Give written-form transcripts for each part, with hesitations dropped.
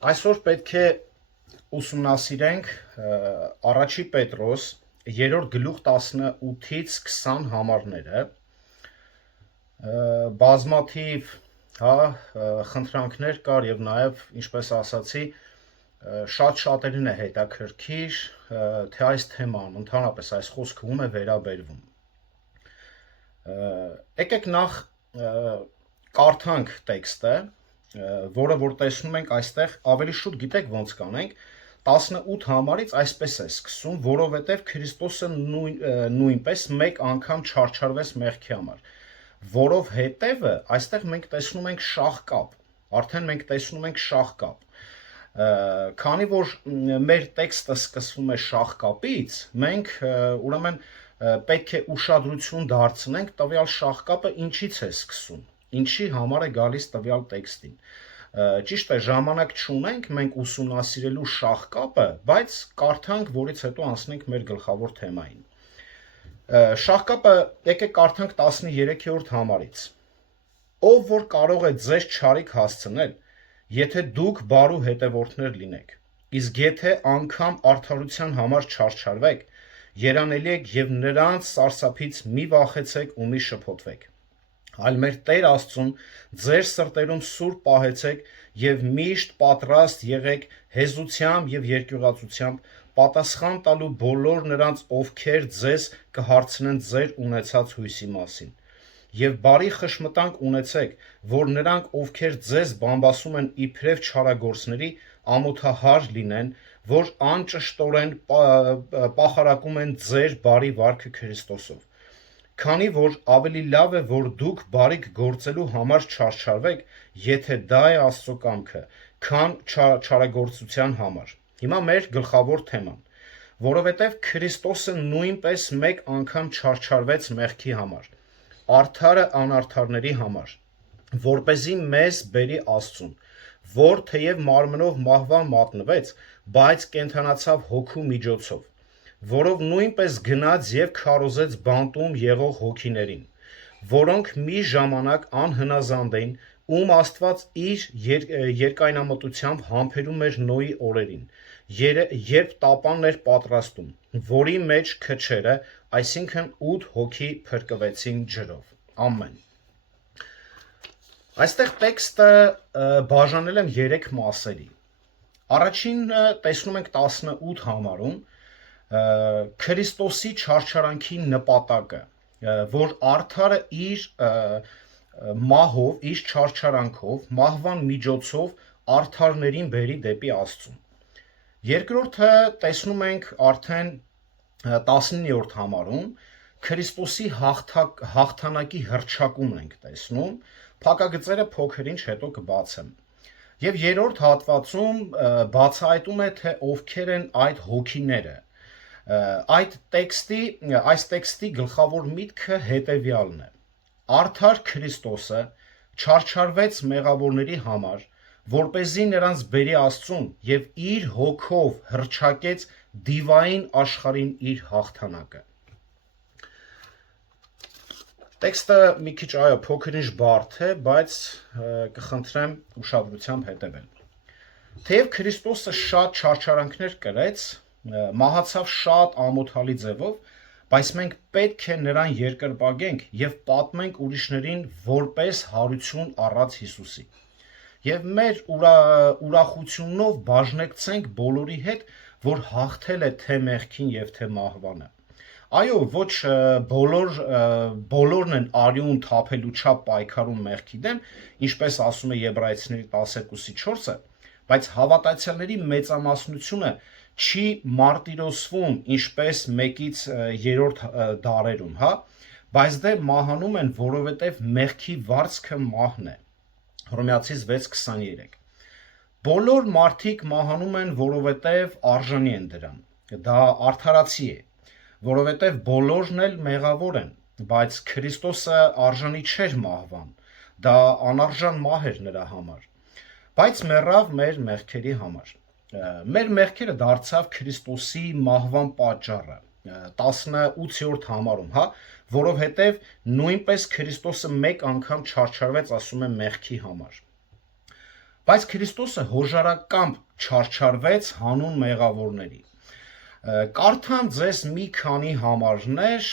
Այսօր պետք է ուսումնասիրենք առաջի Պետրոս 3-րդ գլուխ 18-ից 20 համարները, բազմաթիվ խնդրանքներ կար եւ նաեւ, ինչպես ասացի, շատ-շատերին է հետաքրքիր, թե այս թեման, ընդհանրապես այս խոսքը ում է վերաբերվում։ Եկեք նախ կարդանք տեքստը, որը որ տեսնում ենք այստեղ, ավելի շուտ գիտեք ոնց կանենք, 18 համարից այսպես է սկսում, որովհետև Քրիստոսը նույնպես մեկ անգամ չարչարվեց մեղքի համար, որով հետևը այստեղ մենք տեսնում ենք շաղկապ, արդեն մենք տեսնում ենք շաղկապ, քանի որ մեր տեքստը սկսվում է շաղկապից, մենք ուրեմն պետք է ուշադրություն դարձնենք տվյալ շաղկապը ինչից է սկսում, ինչի համար է գալիս տվյալ տեքստին։ Ճիշտ է, ժամանակ չունենք մենք ուսումնասիրելու շաղկապը, բայց կարդանք, որից հետո անցնենք մեր գլխավոր թեմային։ Շաղկապը եկեք կարդանք 13-րդ համարից։ Ով որ կարող է ձեզ չարիք հասցնել, եթե դուք բարու հետևորդներ լինեք, իսկ եթե անգամ արդարության համար չարչարվեք, երանելի եք եւ նրանց սարսափից մի վախեցեք ու մի շփոթվեք, այլ մեր Տեր Աստծուն ձեր սրտերում սուրբ պահեցեք եւ միշտ պատրաստ եղեք հեզությամբ եւ երկյուղացությամբ պատասխան տալու բոլոր նրանց, ովքեր ձեզ կհարցնեն ձեր ունեցած հույսի մասին։ Եվ բարի խշմտանք ունեցեք, որ նրանք, ովքեր ձեզ բամբասում են իբրև չարագործների, ամոթահար լինեն, որ անճշտորեն պախարակում են ձեր բարի վարքը Քրիստոսով։ Քանի որ ավելի լավ է, որ դուք բարիք գործելու համար չարչարվեք, եթե դա է Աստծո կամքը, քան չարագործության համար։ Հիմա մեր գլխավոր թեման, որովհետև Քրիստոսը նույնպես մեկ անգամ չարչարվեց մեղքի համար, արդարը անարդարների համար, որպեսզի մեզ բերի Աստծուն, որ թեև մարմնով մահվան մատնվեց, բայց կենդանացավ հոգու միջոցով, որով նույնպես գնաց եւ քարոզեց բանտում եղող հոգիներին, որոնք մի ժամանակ անհնազանդ էին, ում Աստված իր երկայնամտությամբ համբերում էր Նոյի օրերին, երբ տապանն էր պատրաստում, որի մեջ քչերը, այսինքն 8 հոգի փրկվեցին ջրով։ Ամեն։ Այստեղ տեքստը բաժանել եմ 3 մասերի։ Առաջինը տեսնում ենք 18 համարում, Քրիստոսի չարչարանքի նպատակը, որ արդարը իր մահով, իր չարչարանքով, մահվան միջոցով արդարներին բերի դեպի Աստծուն։ Երկրորդը տեսնում ենք արդեն 19-րդ համարում, Քրիստոսի հաղթանակի հռչակումն ենք տեսնում, փակագծերը փոքր ինչ հետո կբացեմ։ Եվ երրորդ հատվածում բացահայտում է, թե ովքեր են այդ հոգիները։ Այս տեքստի գլխավոր միտքը հետևյալն է. Արդար Քրիստոսը չարչարվեց մեղավորների համար, որպեսզի նրանց բերի Աստծուն եւ իր հոգով հռչակեց դիվային աշխարհին իր հաղթանակը։ Տեքստը մի քիչ փոքր ինչ բարդ է, բայց կխնդրեմ ուշադրությամբ հետևել։ Թեև Քրիստոսը շատ չարչարանքներ կրեց, մահացավ շատ ամոթալի ձևով, բայց մենք պետք է նրան երկրպագենք եւ պատմենք ուրիշներին որպես հարություն առած Հիսուսի։ Եւ մեր ուրախությունով բաժնեկցենք բոլորի հետ, որ հաղթել է թե մեղքին եւ թե մահվանը։ Այո, ոչ բոլորն են արյուն թափելու չափ պայքարում մեղքի դեմ, ինչպես ասում է Եբրայեցիների 12:4-ը, բայց հավատացյալների մեծամասնությունը չի մարտիրոսվում, ինչպես 1-ից 3-րդ դարերում, բայց դե մահանում են, որովհետև մեղքի վարձքը մահն է։ Հռոմեացիս 6:23։ Բոլոր մարդիկ մահանում են, որովհետև արժանի են դրան։ Դա արդարացի է, որովհետև բոլորն էլ մեղավոր են, բայց Քրիստոսը արժանի չէր մահվան, դա անարժան մահ էր նրա համար, բայց մեռավ մեր մեղքերի համար։ Մեր մեղքերը դարձավ Քրիստոսի մահվան պատճառը 18-րդ համարում, որովհետև նույնպես Քրիստոսը մեկ անգամ չարչարվեց, ասում է մեղքի համար։ Բայց Քրիստոսը հոժարակամբ չարչարվեց հանուն մեղավորների։ Կարդամ ձեզ մի քանի համարներ,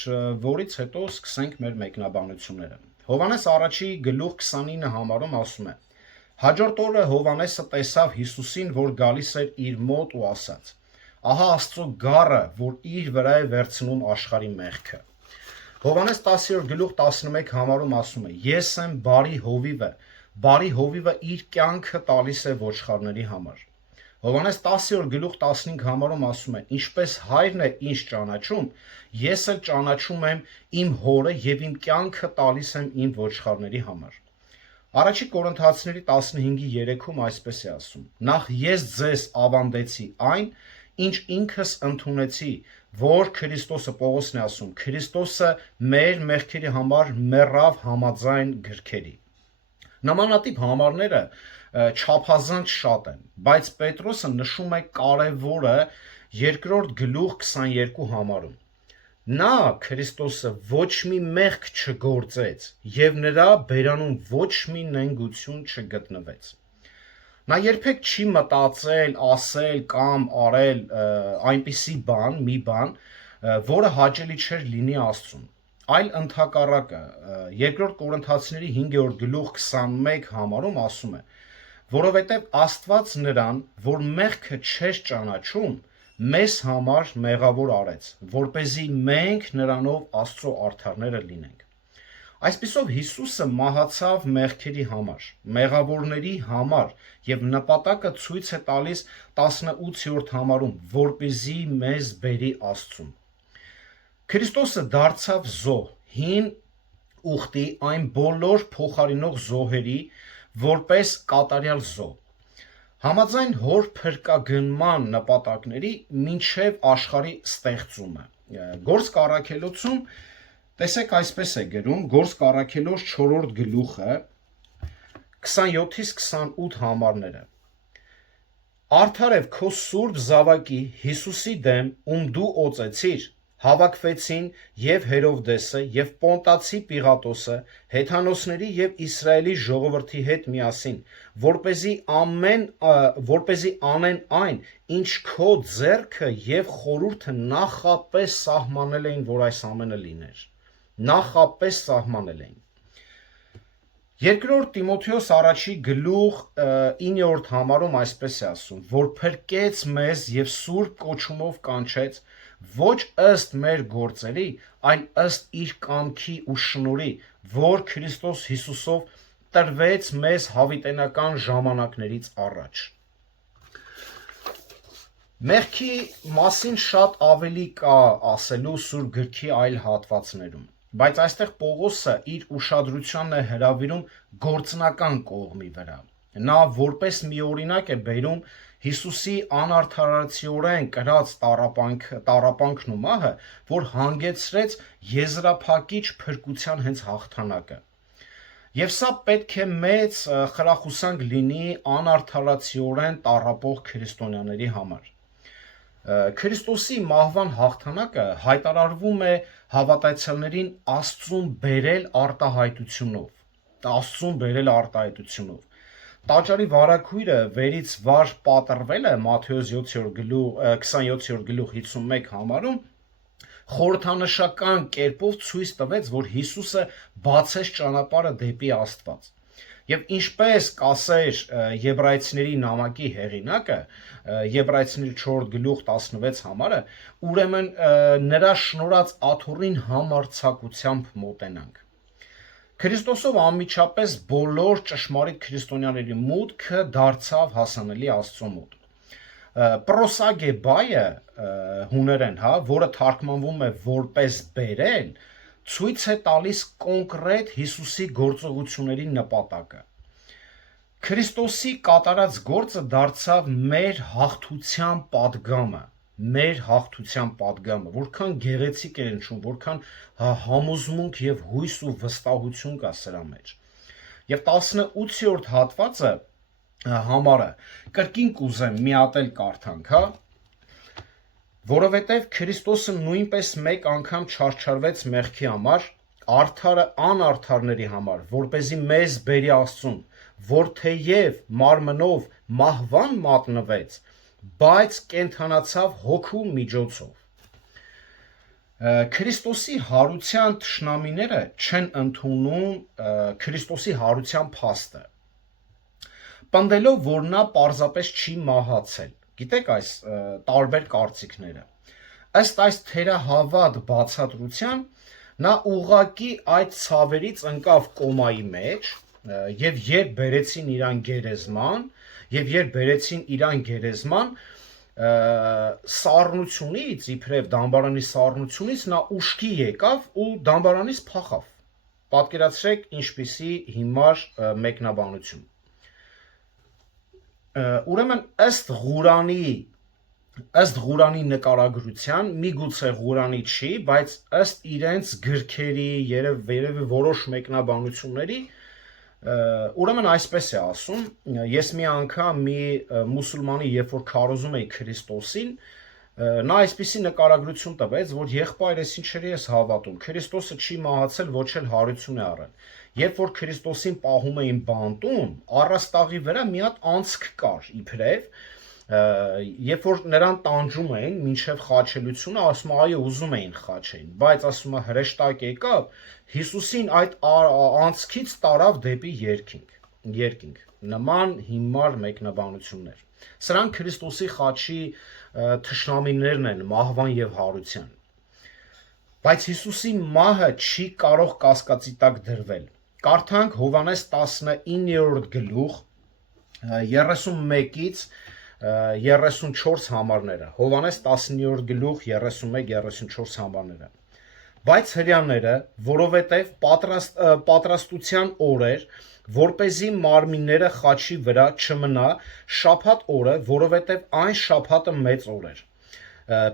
որից հետո սկսենք մեր մեկնաբանությունները։ Հովհաննես առաջի գլուխ 29 համարում ասում է. Հաջորդ օրը Հովհաննեսը տեսավ Հիսուսին, որ գալիս էր իր մոտ ու ասաց. Ահա Աստծո գառը, որ իր վրա է վերցնում աշխարհի մեղքը։ Հովհաննես 10-րդ գլուխ 11 համարում ասում է. Ես եմ բարի հովիվը իր կյանքը տալիս է ոչխարների համար։ Հովհաննես 10-րդ գլուխ 15 համարում ասում է. Ինչպես հայրն է ինձ ճանաչում, ես էլ ճանաչում եմ իմ հորը եւ իմ կյանքը տալիս եմ իմ ոչխարների համար։ Առաջի Կորինթացիների 15:3-ում այսպես է ասում. Նախ ես ձեզ ավանդեցի այն, ինչ ինքս ընդունեցի, որ Քրիստոսը, Պողոսն է ասում, Քրիստոսը մեր մեղքերի համար մեռավ համաձայն գրքերի։ Նմանատիպ համարները չափազանց շատ են, բայց Պետրոսը նշում է կարևորը 2-րդ գլուխ 22 համարում։ Նա Քրիստոսը ոչ մի մեղք չգործեց եւ նրա բերանում ոչ մի նենգություն չգտնվեց։ Նա երբեք չի մտածել, ասել կամ արել այնպիսի բան, որը հաճելի չէր լինի Աստծուն։ Այլ ընդհակառակը 2 Կորինթացիների 5-րդ գլուխ 21 համարում ասում է. որովհետև Աստված նրան, որ մեղքը չէր ճանաչում, մեզ համար մեղավոր արեց, որպեսզի մենք նրանով Աստծո արդարները լինենք։ Այսպիսով Հիսուսը մահացավ մեղքերի համար, մեղավորների համար եւ նպատակը ցույց է տալիս 18-րդ համարում, որպեսզի մեզ բերի Աստծուն։ Քրիստոսը դարձավ զոհ, հին ուխտի այն բոլոր փոխարինող զոհերի, որպես կատարյալ զոհ։ Համաձայն հոր փրկագնման նպատակների մինչև աշխարհի ստեղծումը։ Գործք առաքելոցում տեսեք այսպես է գրում Գործք առաքելոց 4-րդ գլուխը 27-ից 28 համարները։ Արդարև քո սուրբ զավակի Հիսուսի դեմ, ում դու օծեցիր, հավաքվեցին եւ Հերովդեսը եւ Պոնտացի Պիղատոսը, հեթանոսների եւ Իսրայելի ժողովրդի հետ միասին, որպեսզի անեն այն, ինչ քո ձեռքը եւ խորհուրդը նախապես սահմանել էին, որ այս ամենը լիներ։ Նախապես սահմանել էին։ 2 Տիմոթեոս առաջի գլուխ 9-րդ համարում այսպես է ասում, որ փրկեց մեզ եւ սուրբ կոչումով կանչեց, ոչ ըստ մեր գործերի, այլ ըստ իր կամքի ու շնորհի, որ Քրիստոս Հիսուսով տրվեց մեզ հավիտենական ժամանակներից առաջ։ Մեղքի մասին շատ ավելի կա ասելու Սուրբ գրքի այլ հատվածներում, բայց այստեղ Պողոսը իր ուշադրությանն է հրավիրում գործնական կողմի վրա։ Նա որպես մի օրինակ է բերում Հիսուսի անարդարացիորեն կրած տառապանքն ու մահը, որ հանգեցրեց եզրափակիչ փրկության հենց հաղթանակը։ Եվ սա պետք է մեծ խրախուսանք լինի անարդարացիորեն տառապող քրիստոնյաների համար։ Քրիստոսի մահվան հաղթանակը հայտարարվում է հավատացյալներին Աստծուն բերել արտահայտությունով։ Տաճարի վարագույրը վերից վար պատռվել է Մատթեոս 27-րդ գլուխ 51 համարում խորհրդանշական կերպով ցույց տվեց, որ Հիսուսը բացեց ճանապարհը դեպի Աստված։ Եվ ինչպես կասեր Եբրայեցիների նամակի հեղինակը, Եբրայեցիների 4 գլուխ 16 համարը, ուրեմն նրա շնորհած աթոռին համարձակությամբ մոտենանք։ Քրիստոսով անմիջապես բոլոր ճշմարիտ քրիստոնյաների մուտքը դարձավ հասանելի Աստծո մոտ։ Պրոսագե բայը հուներեն, որը թարգմանվում է որպես բերել, ցույց է տալիս կոնկրետ Հիսուսի գործողությունների նպատակը։ Քրիստոսի կատարած գործը դարձավ մեր հաղթության պատգամը, որքան գեղեցիկ է նշում, որքան համոզմունք եւ հույս ու վստահություն կա սրա մեջ։ Եվ 18-րդ հատվածը համարը կրկին կուզեմ մի հատ էլ կարդանք, որովհետև Քրիստոսը նույնպես մեկ անգամ չարչարվեց մեղքի համար, արդարը անարդարների համար, որպեսզի մեզ բերի Աստծուն, որ թեև մարմնով մահվան մատնվեց, բայց կենդանացավ հոգու միջոցով։ Քրիստոսի հարության թշնամիները չեն ընդունում Քրիստոսի հարության փաստը, պնդելով, որ նա պարզապես չի մահացել։ Գիտեք այս տարբեր կարծիքները։ Ըստ այս թերահավատ բացատրության, նա ուղղակի այդ ցավերից ընկավ կոմայի մեջ, եւ երբ բերեցին իրան գերեզման, սառնությունից, իբրև դամբարանի սառնությունից նա ուշքի եկավ ու դամբարանից փախավ։ Պատկերացրեք ինչպիսի հիմար մեկնաբանություն։ Ուրեմն ըստ Ղուրանի նկարագրության, միգուցե Ղուրանի չի, բայց ըստ իրենց գրքերի, երևի որոշ մեկնաբանությունների, ուրեմն այսպես է ասում, ես մի անգամ մի մուսուլմանի, երբ որ քարոզում էի Քրիստոսին, նա այսպիսի նկարագրություն տվեց, որ եղբայրս ինչերի ես հավատում, Քրիստոսը չի մահացել, ոչ էլ հարություն է առել։ Երբ որ Քրիստոսին պահում էին բանտում, առաստաղի վրա մի հատ անցք կար, իբրև, երբ որ նրան տանջում էին մինչև խաչելությունը, ասում է այո, ուզում էին խաչեին, բայց ասում է հրեշտակ եկավ, Հիսուսին այդ անցքից տարավ դեպի երկինք։ Նման հիմար մեկնաբանություններ։ Սրանք Քրիստոսի խաչի թշնամիներն են մահվան եւ հարության։ Բայց Հիսուսի մահը չի կարող կասկածի տակ դրվել։ Կարդանք Հովհաննես 19-րդ գլուխ 31-ից 34 համարները։ Հովհաննես 19-րդ գլուխ 31-34 համարները։ Բայց հրյաները, որովհետև պատրաստության օր էր, որպեսզի մարմինները խաչի վրա չմնա շաբաթ օրը, որովհետև այն շաբաթը մեծ օր էր։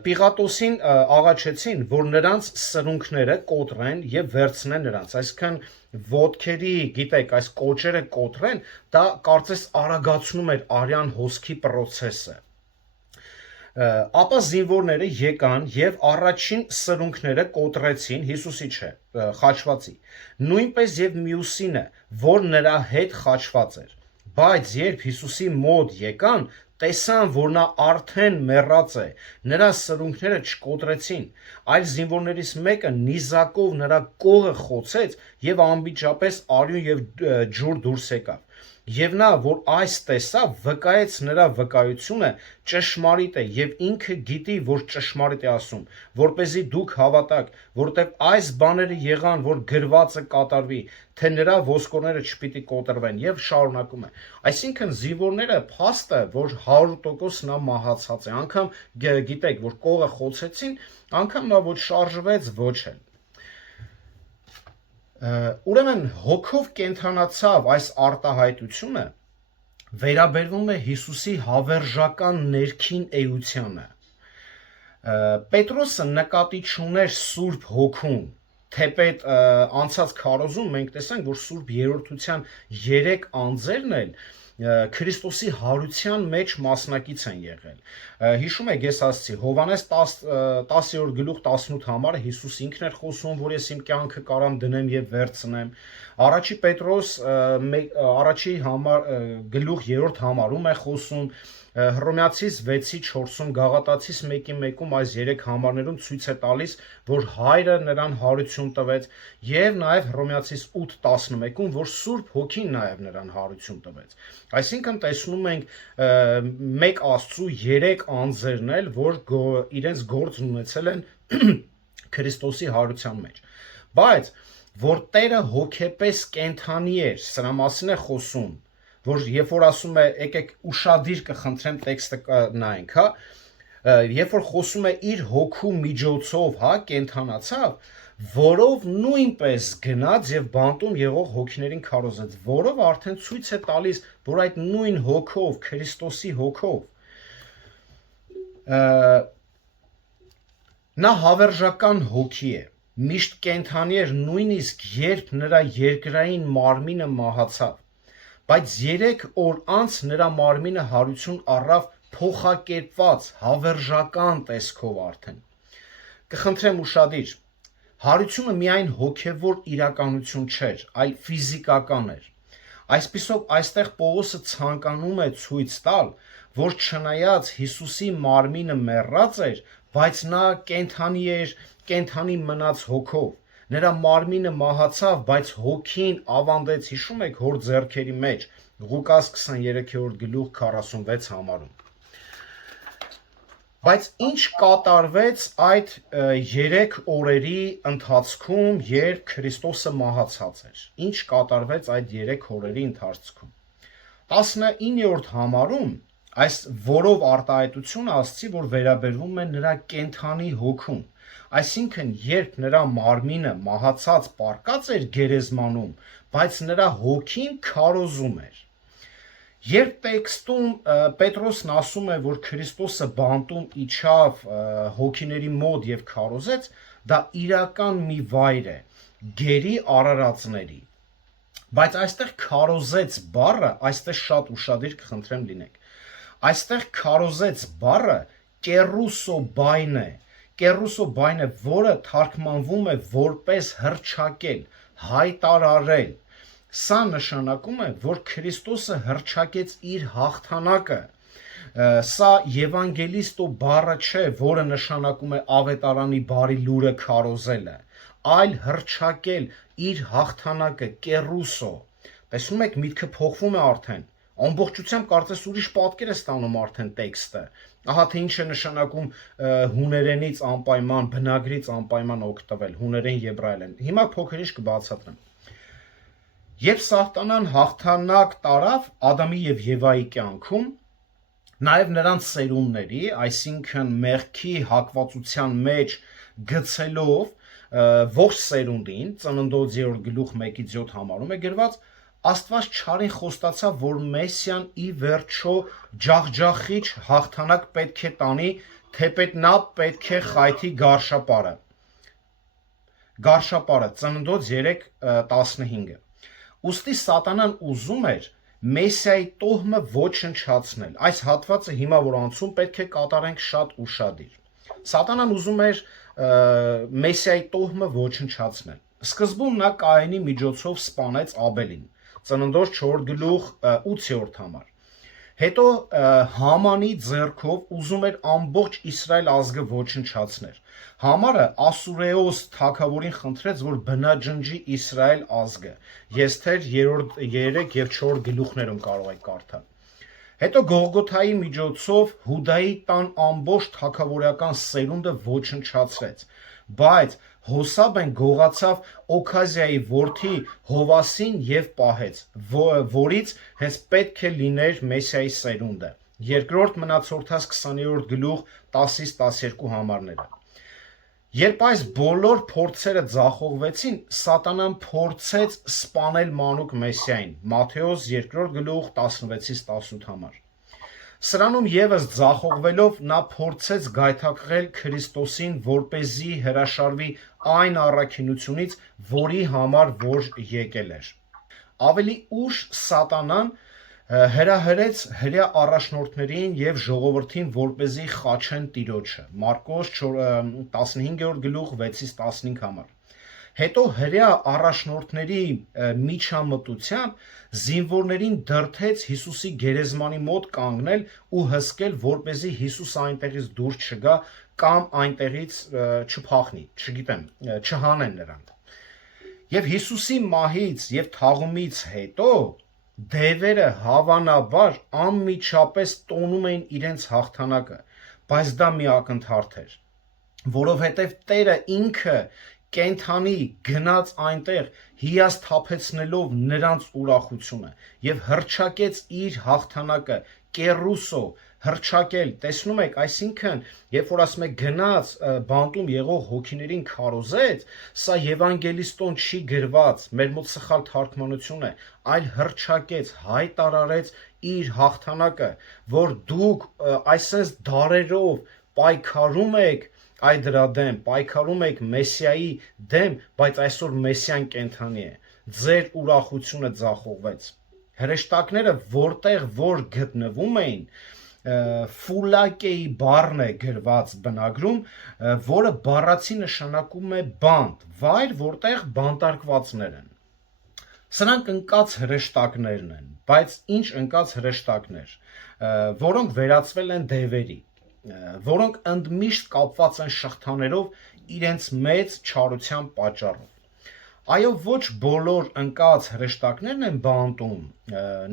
Պիղատոսին աղաչեցին, որ նրանց սրունքները կոտրեն եւ վերցնեն նրանց, այսինքն ոտքերի, գիտեք, այս կոճերը կոտրեն, դա կարծես արագացնում էր արյան հոսքի process-ը։ Ապա զինվորները եկան եւ առաջին սրունքները կոտրեցին Հիսուսի խաչվածի, նույնպես եւ մյուսինը, որ նրա հետ խաչված էր։ Բայց երբ Հիսուսի մոտ եկան, տեսան, որ նա արդեն մեռած է, նրա սրունքները չկոտրեցին, այլ զինվորներից մեկը նիզակով նրա կողը խոցեց եւ անմիջապես արյուն եւ ջուր դուրս եկավ։ Եվ նա, որ այս տեսավ, վկայեց նրա վկայությունը ճշմարիտ է եւ ինքը գիտի, որ ճշմարիտ է ասում, որպեսզի դուք հավատաք, որտեղ այս բաները եղան, որ գրվածը կատարվի, թե նրա ոսկորները չպիտի կոտրվեն եւ շարունակում է։ Այսինքն զինվորները փաստը, որ 100% նա մահացած է, անգամ գիտեք, որ կողը խոցեցին, անգամ նա ոչ շարժվեց, ոչ էլ։ Ուրեմն հոգով կենդանացավ այս արտահայտությունը վերաբերվում է Հիսուսի հավերժական ներքին էությանը։ Պետրոսը նկատի չուներ Սուրբ Հոգուն, թեպետ անցած քարոզում մենք տեսանք, որ Սուրբ Երրորդության 3 անձերն էլ Քրիստոսի հարության մեջ մասնակից են եղել։ Հիշում եք, ես ասացի, Հովհաննես 10-րդ գլուխ 18 համարը Հիսուս ինքն էր խոսում, որ ես իմ կյանքը կարամ դնեմ եւ վերցնեմ։ Առաջի Պետրոս առաջի գլուխ 3-րդ համարում է խոսում, Հռոմեացիս 6-4-ում, Գաղատացիս 1-1-ում այս 3 համարներում ցույց է տալիս, որ հայրը նրան հարություն տվեց, եւ նաեւ Հռոմեացիս 8-11-ում, որ Սուրբ Հոգին նաեւ նրան հարություն տվեց։ Այսինքն տեսնում ենք մեկ Աստծու 3 անձերն էլ, որ իրենց գործն ունեցել են Քրիստոսի հարության մեջ։ Բայց որ Տերը հոգեպես կենթանի էր, սրա մասին է խոսում, որ երբ որ ասում է, եկեք ուշադիր կխնդրեմ տեքստը նայենք, հա, երբ որ խոսում է իր հոգու միջոցով, հա, կենթանացավ, որով նույնպես գնաց եւ բանտում եղող հոգիներին քարոզեց, որով արդեն ցույց է տալիս, որ այդ նույն հոգով, Քրիստոսի հոգով նա հավերժական հոգի է, միշտ կենթանի էր նույնիսկ երբ նրա երկրային մարմինը մահացավ, բայց 3 օր անց նրա մարմինը հարություն առավ փոխակերպված, հավերժական տեսքով արդեն։ Կխնդրեմ ուշադիր, հարությունը միայն հոգևոր իրականություն չէր, այլ ֆիզիկական էր։ Այսպիսով այստեղ Պողոսը ցանկանում է ցույց տալ, որ չնայած Հիսուսի մարմինը մեռած էր, բայց նա կենդանի էր, կենդանի մնաց հոգով։ Նրա մարմինը մահացավ, բայց հոգին ավանդեց, հիշում եք, հոր ձեռքերի մեջ, Ղուկաս 23-րդ գլուխ 46 համարում։ Բայց ինչ կատարվեց այդ 3 օրերի ընթացքում, երբ Քրիստոսը մահացած էր։ Ինչ կատարվեց այդ 3 օրերի ընթացքում։ 19-րդ համարում այս որով արտահայտությունը ասացի, որ վերաբերվում է նրա կենդանի հոգուն։ Այսինքն, երբ նրա մարմինը մահացած պառկած էր գերեզմանում, բայց նրա հոգին քարոզում էր։ Երբ տեքստում Պետրոսն ասում է, որ Քրիստոսը բանտում իջավ հոգիների մոտ եւ քարոզեց, դա իրական մի վայր է գերի արարածների։ Բայց այստեղ քարոզեց բառը, այստեղ շատ ուշադիր կխնդրեմ լինեք։ Այստեղ քարոզեց բառը կերուսո բայն է, որը թարգմանվում է որպես հռչակել, հայտարարել։ Սա նշանակում է, որ Քրիստոսը հռչակեց իր հաղթանակը։ Սա Եվանգելիստո բառը չէ, որը նշանակում է ավետարանի բարի լուրը քարոզելը, այլ հռչակել իր հաղթանակը, կերուսո։ Տեսնում եք, միտքը փոխվում է արդեն։ Ամբողջությամբ կարծես ուրիշ պատկեր է ստանում արդեն տեքստը։ Ահա թե ինչ է նշանակում հուներենից անպայման, բնագրից անպայման օգտվել, հուներեն, եբրայերեն։ Հիմա փոքր-ինչ կբացատրեմ։ Երբ Սատանան հաղթանակ տարավ Ադամի եւ Եվայի կյանքում, նաեւ նրանց սերունդների, այսինքն մեղքի հակվածության մեջ գցելով ողջ սերունդին, Ծննդոց 3 գլուխ 1-ից 7 համարում է գրված, Աստված չարին խոստացավ, որ Մեսիան ի վերջո ջախջախիչ հաղթանակ պետք է տանի, թեպետ նա պետք է խայթի գարշապարը, Ծննդոց 3:15։ Ուստի Սատանան ուզում էր Մեսիայի տոհմը ոչնչացնել։ Այս հատվածը հիմա որ անցում պետք է կատարենք շատ ուշադիր։ Սատանան ուզում էր Մեսիայի տոհմը ոչնչացնել։ Սկզբում նա Կայենի միջոցով սպանեց Աբելին։ Ծննդոց 4 գլուխ 8-րդ համար։ Հետո Համանի ձեռքով ուզում էր ամբողջ Իսրայել ազգը ոչնչացնել։ Համարը Ասուրեոս թագավորին խնդրեց, որ բնաջնջի Իսրայել ազգը։ Եսթեր 3 եւ 4 գլուխներում կարող եք կարդալ։ Հետո Գողգոթայի միջոցով Հուդայի տան ամբողջ թագավորական սերունդը ոչնչացրեց, բայց Հոսաբեն գողացավ Օքազիայի որդի Հովասին եւ պահեց, որից հենց պետք է լիներ Մեսիայի սերունդը։ Երկրորդ Մնացորդաց 20-րդ գլուխ 10-ից 12 համարները։ Երբ այս բոլոր փորձերը ձախողվեցին, Սատանան փորձեց սպանել մանուկ Մեսիային։ Մատթեոս 2-րդ գլուխ 16-ից 18 համար։ Սրանում եւս ձախողվելով նա փորձեց գայթակղել Քրիստոսին, որպեսզի հրաշարվի այն առաքինությունից, որի համար որ եկել էր։ Ավելի ուշ Սատանան հրահրեց հրյա առաջնորդներին եւ ժողովրդին, որպեսզի խաչեն Տիրոջը։ Մարկոս 15-րդ գլուխ 6-ից 15 համար։ Հետո հրյա առաջնորդների միջամտությամբ զինվորներին դրդեց Հիսուսի գերեզմանի մոտ կանգնել ու հսկել, որպեսզի Հիսուս այնտեղից դուրս չգա կամ այնտեղից չփախնի, չգիտեմ, չհանեն նրան։ Եվ Հիսուսի մահից եւ թաղումից հետո դևերը հավանաբար անմիջապես տոնում էին իրենց հաղթանակը, բայց դա մի ակնթարթ էր, որովհետեւ Տերը ինքը կենդանի գնաց այնտեղ հիասթափեցնելով նրանց ուրախությունը եւ հռչակեց իր հաղթանակը կերուսո հռչակել, տեսնում եք, այսինքն երբ որ ասում եք գնաց բանտում եղող հոգիներին քարոզեց, սա Եվանգելիստոն չի գրված, մեր մոտ սխալ թարգմանություն է, այլ հռչակեց, հայտարարեց իր հաղթանակը, որ դուք այսպես դարերով պայքարում եք այ դրա դեմ, պայքարում եք Մեսիայի դեմ, բայց այսօր Մեսիան կենդանի է, ձեր ուրախությունը ձախողվեց։ Հրեշտակները որտեղ որ գտնվում էին, ֆուլակեի բառն է գրված բնագրում, որը բառացի նշանակում է բանտ, վայր, որտեղ բանտարկվածներ են։ Սրանք ընկած հրեշտակներն են, բայց ինչ ընկած հրեշտակներ, որոնք վերածվել են դևերի, որոնք ընդմիշտ կապված են շղթաներով իրենց մեծ չարության պատճառով։ Այո, ոչ բոլոր ընկած հրեշտակներն են բանտում,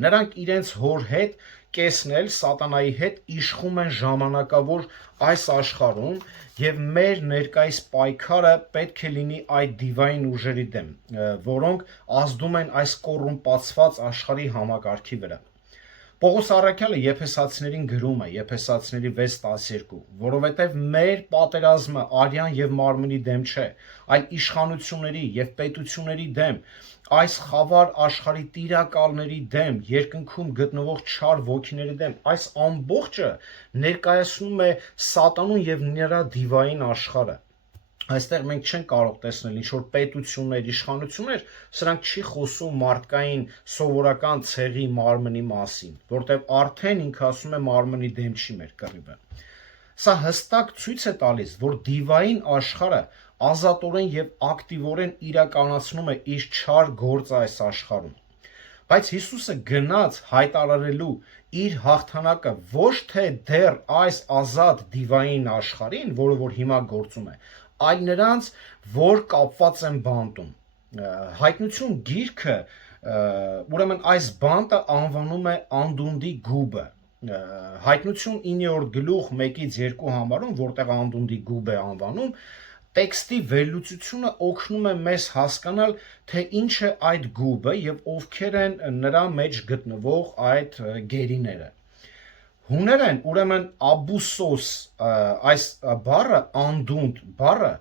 նրանք իրենց հոր հետ կեսն էլ սատանայի հետ իշխում են ժամանակավոր այս աշխարհում եւ մեր ներկայիս պայքարը պետք է լինի այդ դիվային ուժերի դեմ, որոնք ազդում են այս կոռումպացված աշխարհի համակարգի վրա։ Պողոս առաքյալը Եփեսացիներին գրում է Եփեսացիների 6:12, որովհետև մեր պատերազմը արյան եւ մարմնի դեմ չէ, այլ իշխանությունների եւ պետությունների դեմ, այս խավար աշխարհի տիրակալների դեմ, երկնքում գտնվող չար ոգիների դեմ, այս ամբողջը ներկայացնում է սատանուն եւ նրա դիվային աշխարհը։ Այստեղ մենք չենք կարող տեսնել ինչ-որ պետություններ, իշխանություններ, սրանք չի խոսում մարդկային սովորական ցեղի մարմնի մասին, որտեղ արդեն ինքը ասում է մարմնի դեմ չի մեր կռիվը։ Սա հստակ ցույց է տալիս, որ դիվային աշխարհը ազատորեն եւ ակտիվորեն իրականացնում է իր չար գործը այս աշխարհում։ Բայց Հիսուսը գնաց հայտարարելու իր հաղթանակը ոչ թե դեռ այս ազատ դիվային աշխարհին, որը որ հիմա գործում է, այլ նրանց, որ կապված են բանտում։ Հայտնություն գիրքը, ուրեմն այս բանտը անվանում է անդունդի գուբը։ Հայտնություն 9-րդ գլուխ 1-2 համարում, որտեղ անդունդի գուբ է անվանում, տեքստի վերլուծությունը օգնում է մեզ հասկանալ, թե ինչ է այդ գուբը եւ ովքեր են նրա մեջ գտնվող այդ գերիները։ Հուներեն, ուրեմն աբուսոս, այս բառը, անդունդ բառը,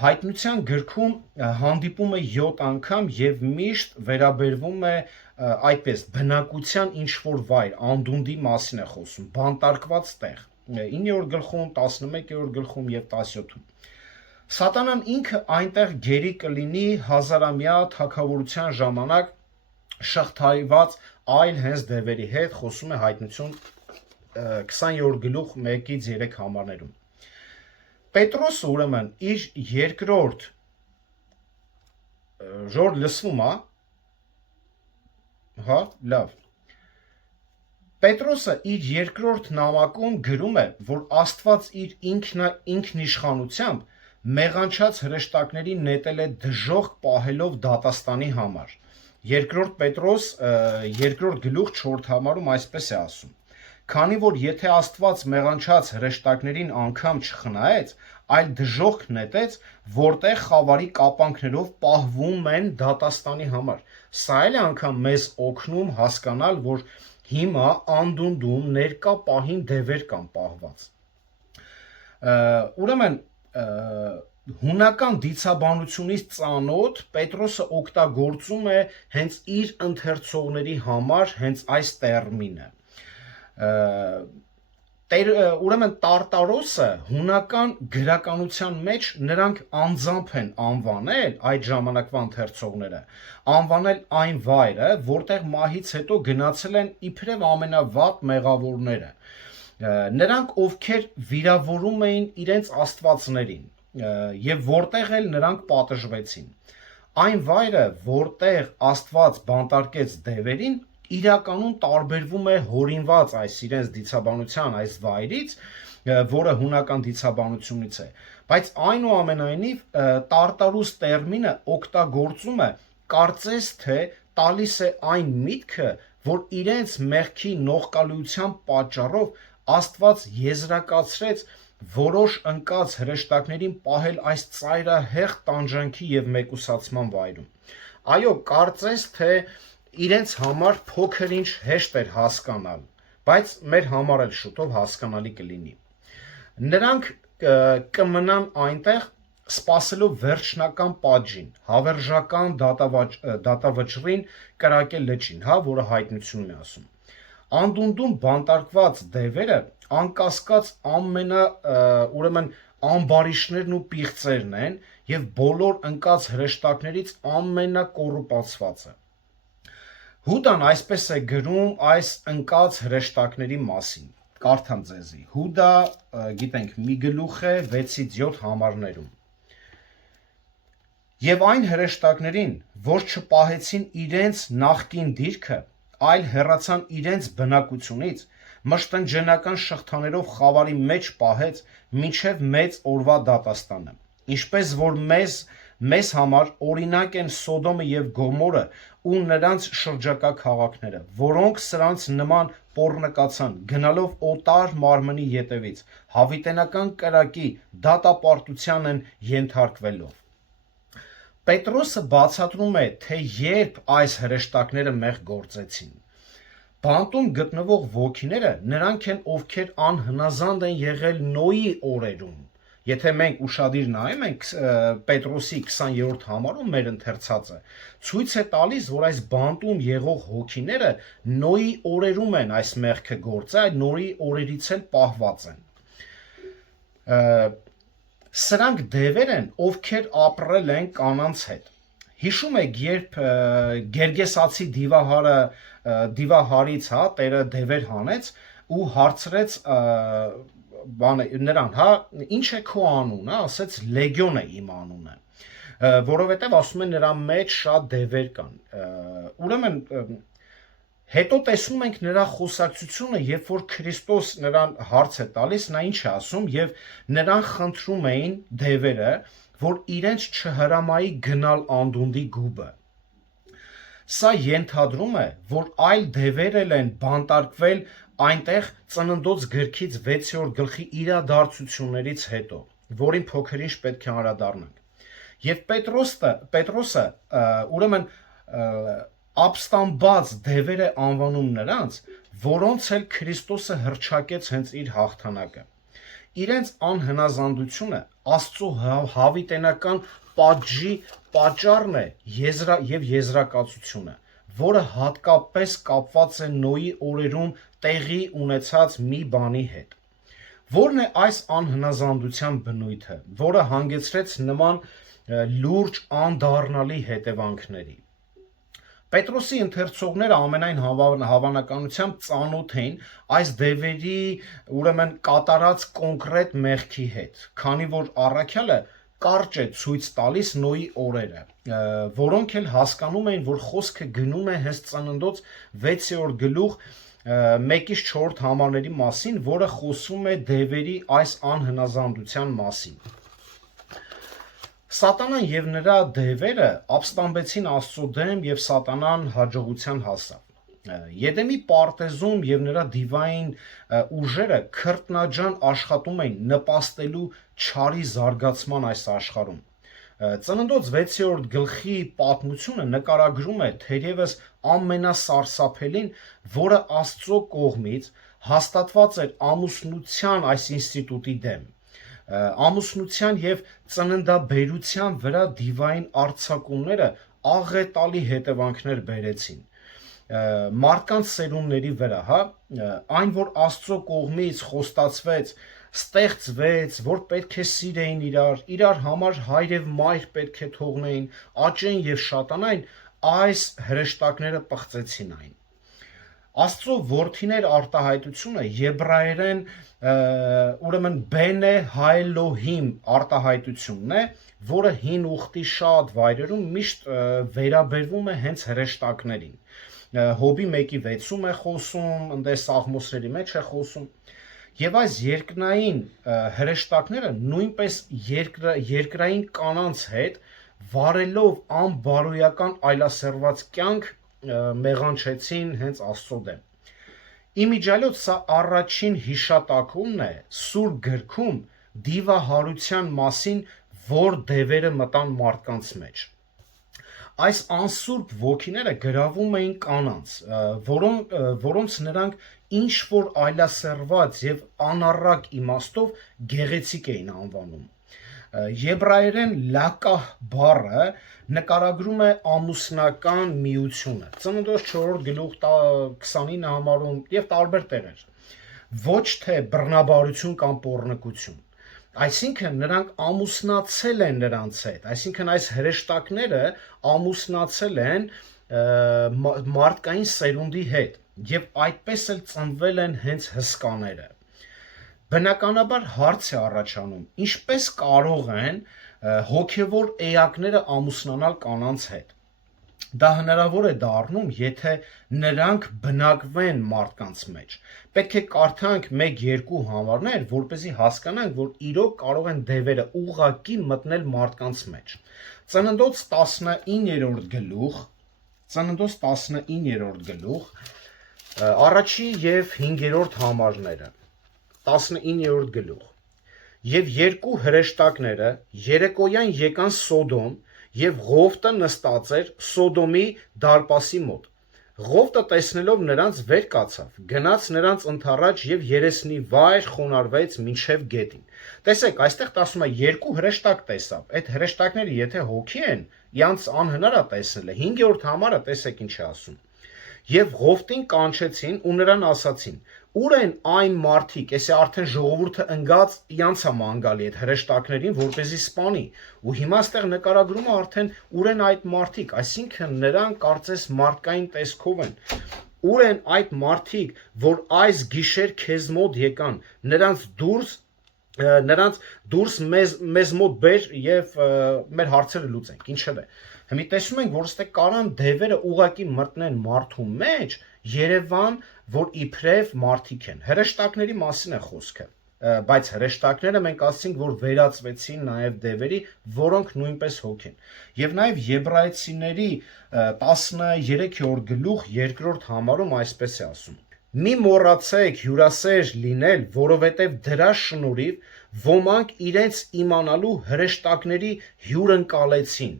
հայտնության գրքում հանդիպում է 7 անգամ եւ միշտ վերաբերվում է այդպես բնակության ինչ-որ վայր, անդունդի մասին է խոսում, բանտարկված տեղ, 9-րդ գլխում, 11-րդ գլխում եւ 17-ում։ Սատանան ինքը այնտեղ գերի կլինի հազարամյա թագավորության ժամանակ շղթայված այլ հենց դևերի հետ, խոսում է հայտնություն 20-րդ գլուխ 1-3 համարներում։ Պետրոսը ուրեմն իր երկրորդ ժոր լսվում է, հա, լավ։ Պետրոսը իր երկրորդ նամակում գրում է, որ Աստված իր ինքնիշխանությամբ մեղանչած հրեշտակներին նետել է դժոխք պահելով դատաստանի համար։ Երկրորդ Պետրոս 2-րդ գլուխ 4 համարում այսպես է ասում. Քանի որ եթե Աստված մեղանչած հրեշտակներին անգամ չխնայեց, այլ դժոխք նետեց, որտեղ խավարի կապանքներով պահվում են դատաստանի համար։ Սա էլ անգամ մեզ օգնում հասկանալ, որ հիմա անդունդում ներկա պահին դևեր կան պահված։ Ուրեմն հունական դիցաբանությունից ծանոթ Պետրոսը օգտագործում է հենց իր ընթերցողների համար հենց այս տերմինը։ Ուրեմն Տարտարոսը հունական գրականության մեջ նրանք անձամբ են անվանել այդ ժամանակվա ընթերցողները, անվանել այն վայրը, որտեղ մահից հետո գնացել են իբրև ամենավատ մեղավորները, նրանք ովքեր վիրավորում էին իրենց աստվածներին եւ որտեղ էլ նրանք պատժվեցին։ Այն վայրը, որտեղ Աստված բանտարկեց դևերին, իրականում տարբերվում է հորինված այս իրենց դիցաբանության այս վայրից, որը հունական դիցաբանությունից է, բայց այնուամենայնիվ Տարտարուս տերմինը օգտագործում է կարծես թե տալիս է այն միտքը, որ իրենց մեղքի նողկալիության պատճառով Աստված եզրակացրեց որոշ ընկած հրեշտակներին պահել այս ծայրահեղ տանջանքի եւ մեկուսացման վայրում։ Այո, կարծես թե իրենց համար փոքր ինչ հեշտ էր հասկանալ, բայց մեր համար էլ շուտով հասկանալի կլինի։ Նրանք կմնան այնտեղ սպասելով վերջնական պատժին, հավերժական դատավճռին կրակել լճին, հա, որը հայտնությունն է ասում։ Անդունդում բանտարկված դևերը անկասկած ուրեմն ամբարիշներն ու պիղծերն են եւ բոլոր ընկած հրեշտակներից ամենակոռուպացվածը։ Հուդան այսպես է գրում այս ընկած հրեշտակների մասին։ Կարդամ ձեզի։ Հուդա, գիտենք, մի գլուխ է 6-7 համարներում։ Եվ այն հրեշտակներին, որ չպահեցին իրենց նախկին դիրքը, այլ հեռացան իրենց բնակությունից, մշտնջենական շղթաներով խավարի մեջ պահեց մինչև մեծ օրվա դատաստանը, ինչպես որ մեզ համար օրինակ են Սոդոմը և Գոմորը ու նրանց շրջակա քաղաքները, որոնք սրանց նման պոռնկացան, գնալով օտար մարմնի ետևից, հավիտենական կրակի դատապարտության են ենթարկվելով։ Պետրոսը բացատրում է, թե երբ այս հրեշտակները մեղք գործեցին։ Բանտում գտնվող ոգիները նրանք են, ովքեր անհնազանդ են եղել Նոյի օրերում։ Եթե մենք ուշադիր նայում ենք Պետրոսի 20-րդ համարում մեր ընթերցածը, ցույց է տալիս, որ այս բանտում եղող հոգիները Նոյի օրերում են այս մեղքը գործել, այդ Նոյի օրերից էլ պահված են։ Սրանք դևեր են, ովքեր ապրել են կանանց հետ։ Հիշում եք, երբ Գերգեսացի դիվահարից տերը դևեր հանեց ու հարցրեց նրան, ինչ է քո անունը, ասեց լեգիոն է իմ անունը, որովհետև ասում են նրա մեջ շատ դևեր կան։ Ուրեմն հետո տեսնում ենք նրա խոսակցությունը, երբ որ Քրիստոս նրան հարց է տալիս, նա ինչ է ասում, եւ նրան խնդրում էին դևերը, որ իրենց չհրամայի գնալ անդունդի գուբը։ Սա ենթադրում է, որ այլ դևեր էլ են բանտարկվել այնտեղ Ծննդոց գրքից 6-րդ գլխի իրադարձություններից հետո, որին փոքր-ինչ պետք է անդրադառնանք։ Եվ Պետրոսը ուրեմն ապստամբած դևեր է անվանում նրանց, որոնց էլ Քրիստոսը հռչակեց հենց իր հաղթանակը։ Իրենց անհնազանդությունը Աստծո հավիտենական պատժի պատճառն է եւ եզրակացությունը, որը հատկապես կապված է Նոյի օրերում տեղի ունեցած մի բանի հետ։ Որն է այս անհնազանդության բնույթը, որը հանգեցրեց նման լուրջ անդառնալի հետևանքների։ Պետրոսի ընթերցողները ամենայն հավանականությամբ ծանոթ էին այս դևերի ուրեմն կատարած կոնկրետ մեղքի հետ, քանի որ առաքյալը կարճ է ցույց տալիս Նոյի օրերը, որոնք էլ հասկանում էին, որ խոսքը գնում է հենց Ծննդոց 6-րդ գլուխ 1-ից 4 համարների մասին, որը խոսում է դևերի այս անհնազանդության մասին։ Սատանան եւ նրա դևերը ապստամբեցին Աստծո դեմ եւ Սատանան հաջողության հասավ։ Եդեմի պարտեզում եւ նրա դիվային ուժերը քրտնաջան աշխատում էին նպաստելու չարի զարգացման այս աշխարհում։ Ծննդոց 6-րդ գլխի պատմությունը նկարագրում է թերևս ամենասարսափելին, որը Աստծո կողմից հաստատված էր ամուսնության այս ինստիտուտի դեմ։ Ամուսնության եւ ծննդաբերության վրա դիվային արձակումները աղետալի հետևանքներ բերեցին մարդկանց սերունդների վրա, այն որ Աստծո կողմից խոստացվեց, ստեղծվեց, որ պետք է սիրեին իրար համար հայր եւ մայր պետք է թողնեին, աճեն եւ շատանային, այս հրեշտակները պղծեցին այն։ Աստծո որդիներ արտահայտությունը եբրայերեն ուրեմն բենե հայելոհիմ արտահայտությունն է, որը հին ուխտի շատ վայրերում միշտ վերաբերվում է հենց հրեշտակներին։ Հոբի 1:6-ում է խոսում, ընդ Սաղմոսների մեջ է խոսում։ Եվ այս երկնային հրեշտակները նույնպես երկրային կանանց հետ վարելով անբարոյական այլասերված կյանք մեղանչեցին հենց Աստծո դեմ։ Իմիջիայլոց սա առաջին հիշատակումն է Սուրբ գրքում դիվահարության մասին, որ դևերը մտան մարդկանց մեջ։ Այս անսուրբ ոգիները գրավում էին կանանց, որոնց նրանք ինչ-որ այլասերված եւ անառակ իմաստով գեղեցիկ էին անվանում։ Եբրայերեն լակահ բառը նկարագրում է ամուսնական միությունը։ Ծննդոց 4-րդ գլուխ 29 համարում եւ տարբեր տեղեր։ Ոչ թե բռնաբարություն կամ պոռնկություն։ Այսինքն նրանք ամուսնացել են նրանց հետ, այսինքն այս հրեշտակները ամուսնացել են մարդկային սերունդի հետ եւ այդպես էլ ծնվել են հենց հսկաները։ Բնականաբար հարց է առաջանում, ինչպես կարող են հոգևոր էակները ամուսնանալ կանանց հետ։ Դա հնարավոր է դառնում, եթե նրանք բնակվեն մարդկանց մեջ։ Պետք է կարդանք 1-2 համարներ, որպեսզի հասկանանք, որ իրոք կարող են դևերը ուղղակի մտնել մարդկանց մեջ։ Ծննդոց 19-րդ գլուխ, առաջի եւ 5-րդ համարները, 19-րդ գլուխ։ Եվ երկու հրեշտակները երեկոյան եկան Սոդոմ, եւ Ղովտը նստած էր Սոդոմի դարպասի մոտ։ Ղովտը տեսնելով նրանց վեր կացավ, գնաց նրանց ընդառաջ եւ երեսնի վայր խոնարհվեց մինչեւ գետին։ Տեսեք, այստեղ ասում է երկու հրեշտակ տեսավ։ Այդ հրեշտակները եթե հոգի են, իրանց անհնար է տեսնելը։ 5-րդ համարը տեսեք ինչ է ասում։ Եվ Ղովտին կանչեցին ու նրան ասացին. ուր են այն մարդիկ, էսե արդեն ժողովուրդը ընկած իրանց է ման գալի այդ հրեշտակներին, որպեսզի սպանի։ Ու հիմա այստեղ նկարագրումը արդեն ուր են այդ մարդիկ, այսինքն նրանք կարծես մարդկային տեսքով են։ Ուր են այդ մարդիկ, որ այս գիշեր քեզ մոտ եկան, նրանց դուրս մեզ մոտ բեր եւ մեր հարցերը լուծենք, ինչեւ է։ Հիմա տեսնում ենք, որ ստե կարան դևերը ուղակի մտնեն մարդու մեջ, Երևան, որ իբրև մարդիկ են։ Հրեշտակների մասին է խոսքը, բայց հրեշտակները մենք ասենք, որ վերածվեցին նաև դևերի, որոնք նույնպես հոգ են։ Եվ նաև Եբրայեցիների 13-րդ գլուխ 2-րդ համարում այսպես է ասում. Մի մոռացեք հյուրասեր լինել, որովհետև դրա շնորհիվ ոմանք իրենց իմանալու հրեշտակների հյուրընկալեցին։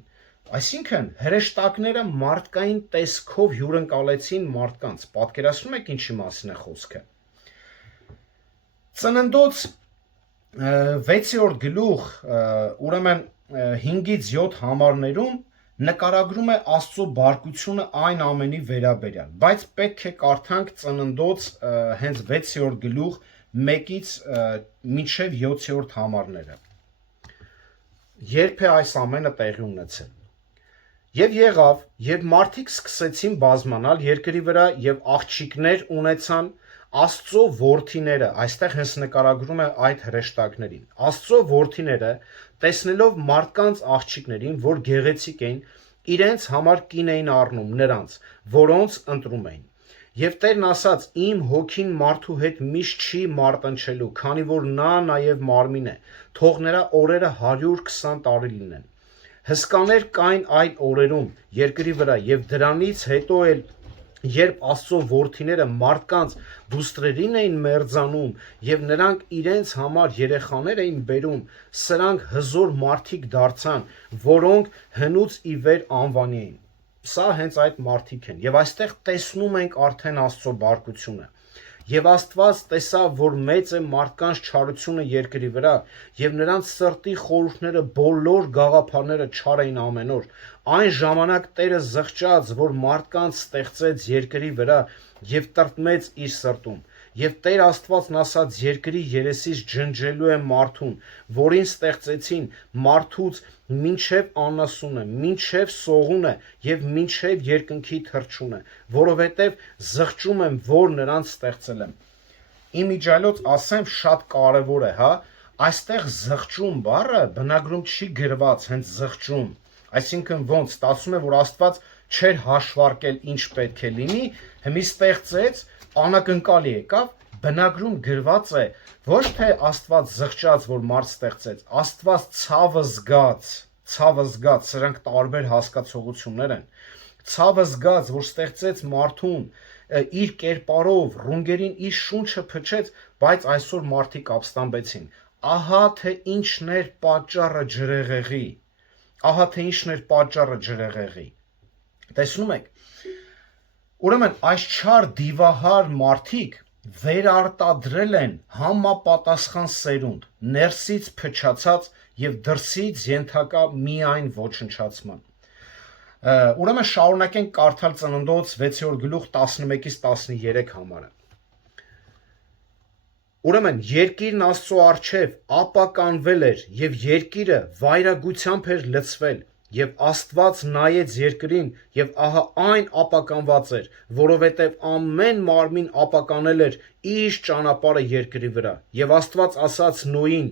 Այսինքն հրեշտակները մարդկային տեսքով հյուրընկալեցին մարդկանց։ Պատկերացնում եք ինչի մասին է խոսքը։ Ծննդոց 6-րդ գլուխ, ուրեմն 5-ից 7 համարներում նկարագրում է Աստծո բարկությունը այն ամենի վերաբերյալ, բայց պետք է կարդանք Ծննդոց հենց 6-րդ գլուխ 1-ից մինչև 7-րդ համարները։ Երբ է այս ամենը տեղի ունեցել։ Եվ եղավ, երբ մարդիկ սկսեցին բազմանալ երկրի վրա եւ աղջիկներ ունեցան, Աստծո որդիները, այստեղ հենց նկարագրում է այդ հրեշտակներին։ Աստծո որդիները, տեսնելով մարդկանց աղջիկներին, որ գեղեցիկ էին, իրենց համար կին էին առնում նրանց, որոնց ընտրում էին։ Եվ Տերն ասաց. իմ հոգին մարդու հետ միշտ չի մարտնչելու, քանի որ նա նաև մարմին է, թող նրա օրերը 120 տարի լինեն։ Հսկաներ կային այդ օրերում երկրի վրա եւ դրանից հետո էլ երբ Աստծո որդիները մարդկանց դուստրերին էին մերձանում եւ նրանք իրենց համար երեխաներ էին բերում, սրանք հզոր մարդիկ դարձան, որոնք հնուց ի վեր անվանի էին։ Սա հենց այդ մարդիկ են եւ այստեղ տեսնում ենք արդեն Աստծո բարկությունը։ Եվ Աստված տեսավ, որ մեծ է մարդկանց չարությունը երկրի վրա, եւ նրանց սրտի խորհուրդները բոլոր գաղափարները չար էին ամեն օր։ Այն ժամանակ Տերը զղջաց, որ մարդկանց ստեղծեց երկրի վրա եւ տրտմեց իր սրտում։ Եվ Տեր Աստվածն ասաց. երկրի երեսից ջնջելու է մարդուն, որին ստեղծեցին մարդուց մինչև անասունը, մինչև սողունը եւ մինչև երկնքի թռչունը, որովհետեւ զղջում եմ, որ նրանց ստեղծել եմ։ Իմ իջայլոց ասեմ, շատ կարևոր է, հա, այստեղ զղջում բառը բնագրում չի գրված, հենց զղջում։ Այսինքն ոնց, ստացվում է, որ Աստված չէր հաշվարկել ինչ պետք է լինի, հիմա ստեղծեց, անակնկալի եկավ, բնագրում գրված է, ոչ թե Աստված զղջաց, որ մարդ ստեղծեց, Աստված ցավը զգաց, սրանք տարբեր հասկացողություններ են։ Ցավը զգաց, որ ստեղծեց մարդուն, իր կերպարով, ռունգերին իր շունչը փչեց, բայց այսօր մարդիկ ապստամբեցին։ Ահա թե ինչն էր պատճառը ջրեղեղի։ Տեսնում եք։ Ուրեմն այս չար դիվահար մարդիկ վերարտադրել են համապատասխան սերունդ, ներսից փչացած եւ դրսից ենթակա միայն ոչնչացման։ Ուրեմն շարունակենք կարդալ Ծննդոց 6-րդ գլուխ 11-ից 13 համարը։ Ուրեմն երկիրն Աստծո առջև ապականվել էր եւ երկիրը վայրագությամբ էր լցվել եւ Աստված նայեց երկրին եւ ահա այն ապականված էր, որովհետեւ ամեն մարմին ապականել էր իր ճանապարհը երկրի վրա։ Եվ Աստված ասաց Նոյին.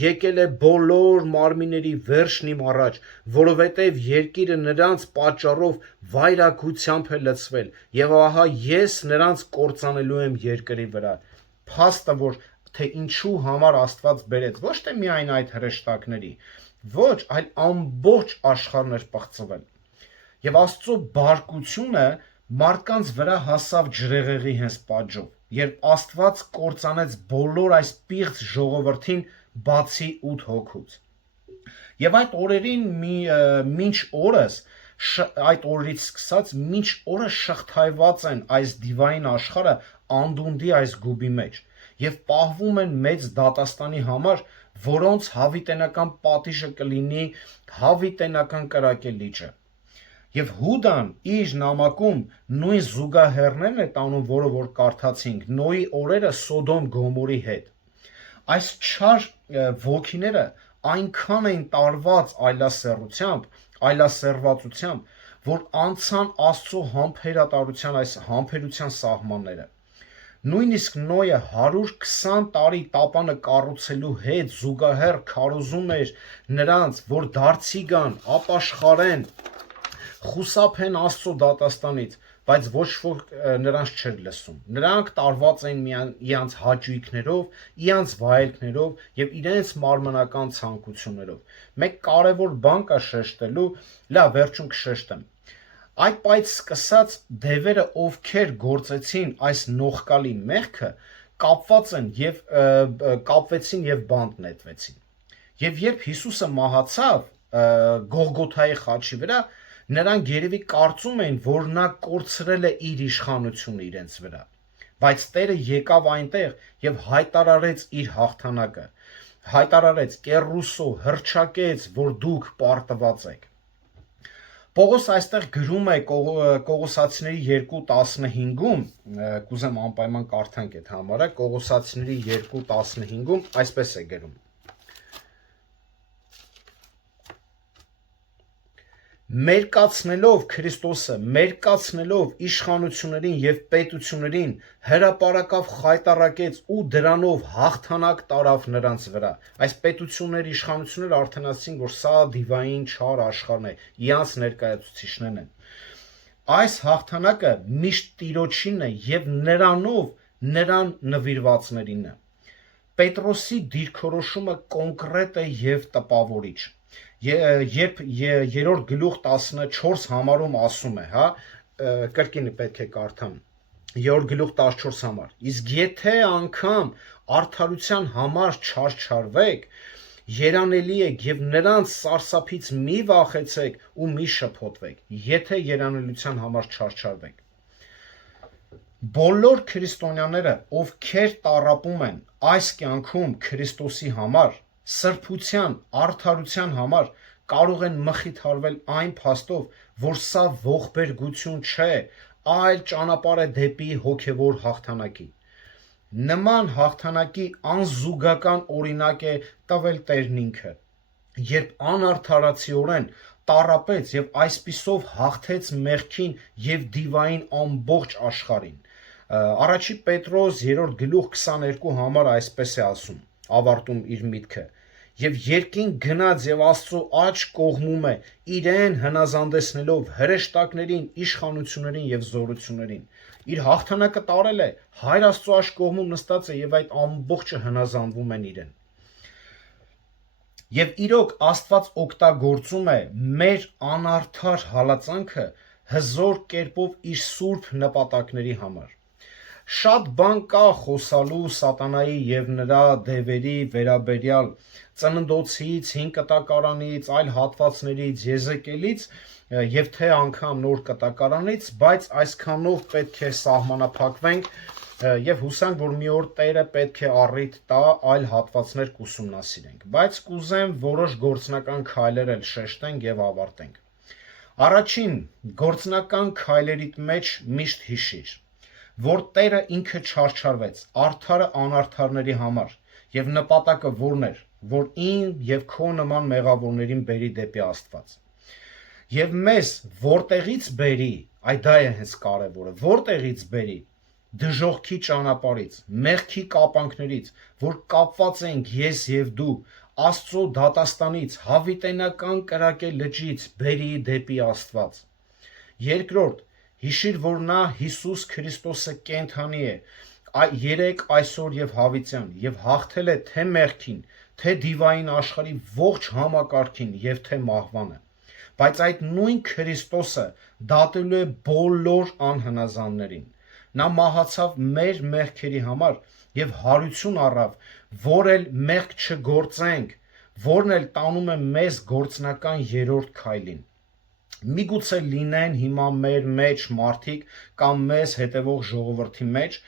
եկել է բոլոր մարմինների վերջն իմ առաջ, որովհետև երկիրը նրանց պատճառով վայրագությամբ է լցվել, եւ ահա ես նրանց կործանելու եմ երկրի վրա։ Փաստը, որ թե ինչու համար Աստված բերեց ոչ թե միայն այդ հրեշտակների, ոչ, այլ ամբողջ աշխարհն էր պղծվել։ Եվ Աստծո բարկությունը մարդկանց վրա հասավ ջրեղեղի հենց պատճով, երբ Աստված կործանեց բոլոր այս պիղծ ժողովրդին բացի 8 հոգուց։ Եվ այդ օրերին մինչ օրս, այդ օրերից սկսած մինչ օրս շղթայված են այս դիվային աշխարհը անդունդի այս գուբի մեջ եւ պահվում են մեծ դատաստանի համար, որոնց հավիտենական պատիժը կլինի հավիտենական կրակելիճը։ Եվ Հուդան իր նամակում նույն զուգահեռներն է տանում, որը որ կարդացինք, Նոյի օրերը Սոդոմ Գոմորի հետ։ Այս չար ոգիները այնքան էին տարված այլասերվածությամբ, որ անցան Աստծո համբերատարության այս համբերության սահմանները։ Նույնիսկ Նոյը 120 տարի տապանը կառուցելու հետ զուգահեռ քարոզում էր նրանց, որ դարձի գան, ապաշխարեն, խուսափեն Աստծո դատաստանից, բայց ոչ ոք նրանց չէր լսում։ Նրանք տարված էին իրանց հաճույքներով, իրանց վայելքներով եւ իրենց մարմնական ցանկություններով։ Մեկ կարևոր բան կա շեշտելու, լավ, վերջում կշեշտեմ։ Այդ պայծ սկսած դևերը, ովքեր գործեցին այս նողկալի մեղքը, կապվեցին եւ բանտ նետվեցին։ Եվ երբ Հիսուսը մահացավ Գողգոթայի խաչի վրա, նրանք երևի կարծում էին, որ նա կորցրել է իր իշխանությունը իրենց վրա, բայց Տերը եկավ այնտեղ եւ հայտարարեց իր հաղթանակը, հայտարարեց, կեռուսո, հռչակեց, որ դուք պարտված եք։ Պողոս այստեղ գրում է Կողոսացիների 2:15-ում, կուզեմ անպայման կարդանք այդ համարը, Կողոսացիների 2:15-ում այսպես է գրում. Մերկացնելով Քրիստոսը, մերկացնելով իշխանություններին եւ պետություններին, հրապարակավ խայտարակեց ու դրանով հաղթանակ տարավ նրանց վրա։ Այս պետություններ, իշխանությունները արդեն ասացին, որ սա դիվային չար աշխարհն է, իրանց ներկայացուցիչներն են։ Այս հաղթանակը միշտ Տիրոջինն է եւ նրանով նրան նվիրվածներին է։ Պետրոսի դիրքորոշումը կոնկրետ է եւ տպավորիչ։ Երբ 3-րդ գլուխ 14 համարում ասում է, կրկին պետք է կարդամ, 3-րդ գլուխ 14 համար, իսկ եթե անգամ արդարության համար չարչարվեք, երանելի եք եւ նրանց սարսափից մի վախեցեք ու մի շփոթվեք, եթե երանելիության համար չարչարվեք։ Բոլոր քրիստոնյաները, ովքեր տառապում են այս կյանքում Քրիստոսի համար, սրբության, արդարության համար, կարող են մխիթարվել այն փաստով, որ սա ողբերգություն չէ, այլ ճանապարհ է դեպի հոգևոր հաղթանակի։ Նման հաղթանակի անզուգական օրինակ է տվել Տերն ինքը, երբ անարդարացիորեն տառապեց եւ այսպիսով հաղթեց մեղքին եւ դիվային ամբողջ աշխարհին։ Առաջի Պետրոս 3-րդ գլուխ 22 համար այսպես է ասում, ավարտում իր միտքը. Եվ երկինք գնաց եւ Աստծո աջ կողմում է, իրեն հնազանդեցնելով հրեշտակներին, իշխանություններին եւ զորություններին։ Իր հաղթանակը տարել է, Հայր Աստծո աջ կողմում նստած է եւ այդ ամբողջը հնազանդվում են իրեն։ Եվ իրոք Աստված օգտագործում է մեր անարդար հալածանքը հզոր կերպով իր սուրբ նպատակների համար։ Շատ բան կա խոսալու սատանայի եւ նրա դևերի վերաբերյալ ծննդոցից, հին կտակարանից, այլ հատվածներից, Եզեկիելից եւ թե անգամ նոր կտակարանից, բայց այսքանով պետք է սահմանափակվենք եւ հուսանք, որ մի օր Տերը պետք է առիթ տա այլ հատվածներ կուսումնասիրենք, բայց կուզեմ որոշ գործնական քայլեր էլ շեշտենք եւ ավարտենք։ Առաջին գործնական քայլերիդ մեջ միշտ հիշիր, որ Տերը ինքը չարչարվեց արդարը անարդարների համար եւ նպատակը որն էր, որ ին եւ քո նման մեղավորներին բերի դեպի Աստված։ Եվ մեզ որտեղից բերի, այդ դա է հենց կարևորը, որտեղից բերի, դժողքի ճանապարհից, մեղքի կապանքներից, որ կապված ենք ես եւ դու, Աստծո դատաստանից, հավիտենական կրակե լճից բերի դեպի Աստված։ Երկրորդ, հիշիր, որ նա Հիսուս Քրիստոսը կենդանի է, երեք, այսօր եւ հավիտյան, եւ հաղթել է թե մեղքին, թե դիվային աշխարհի ողջ համակարգին եւ թե մահվանը։ Բայց այդ նույն Քրիստոսը դատելու է բոլոր անհնազանդներին։ Նա մահացավ մեր մեղքերի համար եւ հարություն առավ, որ էլ մեղք չգործենք, որն էլ տանում է մեզ գործնական երրորդ քայլին։ Միգուցե լինեն հիմա մեր մեջ մարդիկ կամ մեզ հետևող ժողովրդի մեջ,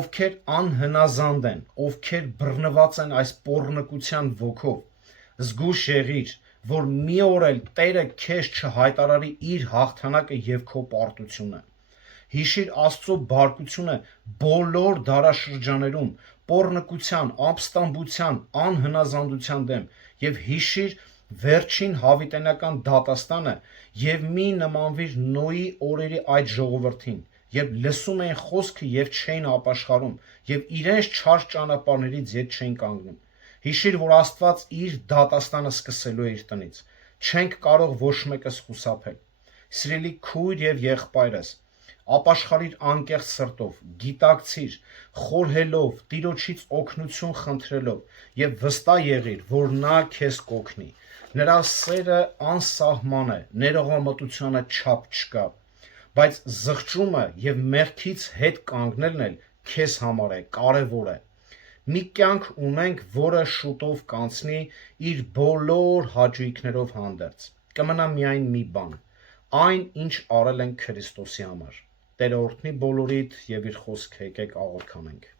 ովքեր անհնազանդ են, ովքեր բռնված են այս պոռնկության ոգով։ Զգուշ եղիր, որ մի օր էլ Տերը քեզ չհայտարարի իր հաղթանակը եւ քո պարտությունը։ Հիշիր Աստծո բարկությունը բոլոր դարաշրջաներում պոռնկության, ապստամբության, անհնազանդության դեմ եւ հիշիր վերջին հավիտենական դատաստանը եւ մի նմանվիր Նոյի օրերի այդ ժողովրդին, երբ լսում էին խոսքը եւ չէին ապաշխարում եւ իրենց չար ճանապարհներից ետ չէին կանգնում։ Հիշիր, որ Աստված իր դատաստանը սկսելու է իր տնից։ Չենք կարող ոչ մեկս խուսափել։ Սիրելի քույր եւ եղբայրս, ապաշխարիր անկեղծ սրտով, գիտակցիր, խորհելով, Տիրոջից օգնություն խնդրելով եւ վստահ եղիր, որ նա քեզ կօգնի։ Նրա սերը անսահման է, ներողամտությանը չափ չկա, բայց զղջումը եւ մեղքից հետ կանգնելն էլ քեզ համար է, կարեւոր է։ Մի կյանք ունենք, որը շուտով կանցնի իր բոլոր հաճույքներով հանդերձ։ Կմնա միայն մի բան՝ այն, ինչ արել ենք Քրիստոսի համար։ Տերը օրհնի բոլորիդ եւ իր խոսքը եկեք աղոթանենք։